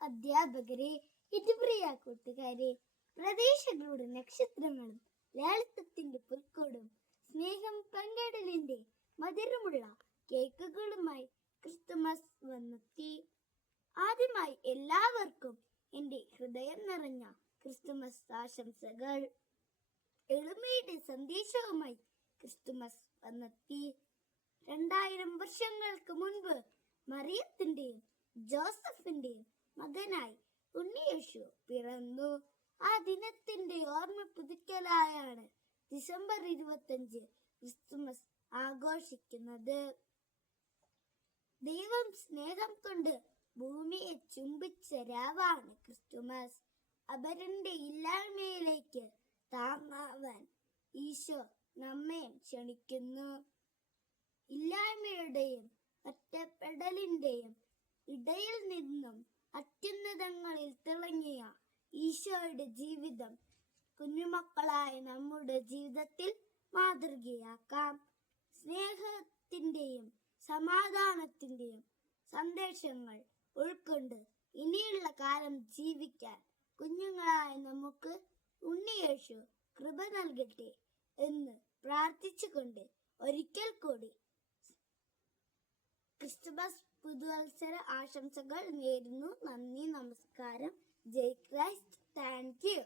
അധ്യാപകരെ ഹിതപ്രിയ കൂട്ടുകാരെ. പ്രദേശങ്ങളുടെ നക്ഷത്രങ്ങളും ലാളിത്യത്തിന്റെ പുൽക്കോടും സ്നേഹം പങ്കിടലിന്റെ മധുരമുള്ള കേക്കുകളുമായി ക്രിസ്തുമസ് വന്നെത്തി. ആദ്യമായി എല്ലാവർക്കും എന്റെ ഹൃദയം നിറഞ്ഞ ക്രിസ്തുമസ് ആശംസകൾ. എളിമയുടെ സന്ദേശവുമായി ക്രിസ്തുമസ് വന്നെത്തി. രണ്ടായിരം വർഷങ്ങൾക്ക് മുൻപ് മറിയത്തിന്റെയും ജോസഫിന്റെയും മകനായി ഉണ്ണിയേശു പിറന്നു. ആ ദിനത്തിന്റെ ഓർമ്മ പുതുക്കലായാണ് ഡിസംബർ ഇരുപത്തഞ്ച് ക്രിസ്തുമസ് ആഘോഷിക്കുന്നത്. ദൈവം സ്നേഹം കൊണ്ട് ഭൂമിയെ ചുംബിച്ച രാവാണ് ക്രിസ്തുമസ്. അവരുടെ ഇല്ലായ്മയിലേക്ക് താങ്ങാവാൻ ഈശോ നമ്മെ ക്ഷണിക്കുന്നു. ഇല്ലായ്മയുടെയും ഒറ്റപ്പെടലിന്റെയും ഇടയിൽ നിന്നും അത്യുന്നതങ്ങളിൽ തിളങ്ങിയ ഈശോയുടെ ജീവിതം കുഞ്ഞുമക്കളായ നമ്മുടെ ജീവിതത്തിൽ മാതൃകയാക്കാം. സ്നേഹത്തിന്റെയും സമാധാനത്തിന്റെയും സന്ദേശങ്ങൾ ഉൾക്കൊണ്ട് ഇനിയുള്ള കാലം ജീവിക്കാൻ കുഞ്ഞുങ്ങളായ നമുക്ക് ഉണ്ണിയേശു കൃപ നൽകട്ടെ എന്ന് പ്രാർത്ഥിച്ചുകൊണ്ട് ഒരിക്കൽ കൂടി ക്രിസ്തുമസ് പുതുവത്സര ആശംസകൾ നേരുന്നു. നന്ദി നമസ്കാരം. ജയ് ക്രൈസ്റ്റ്. Thank you.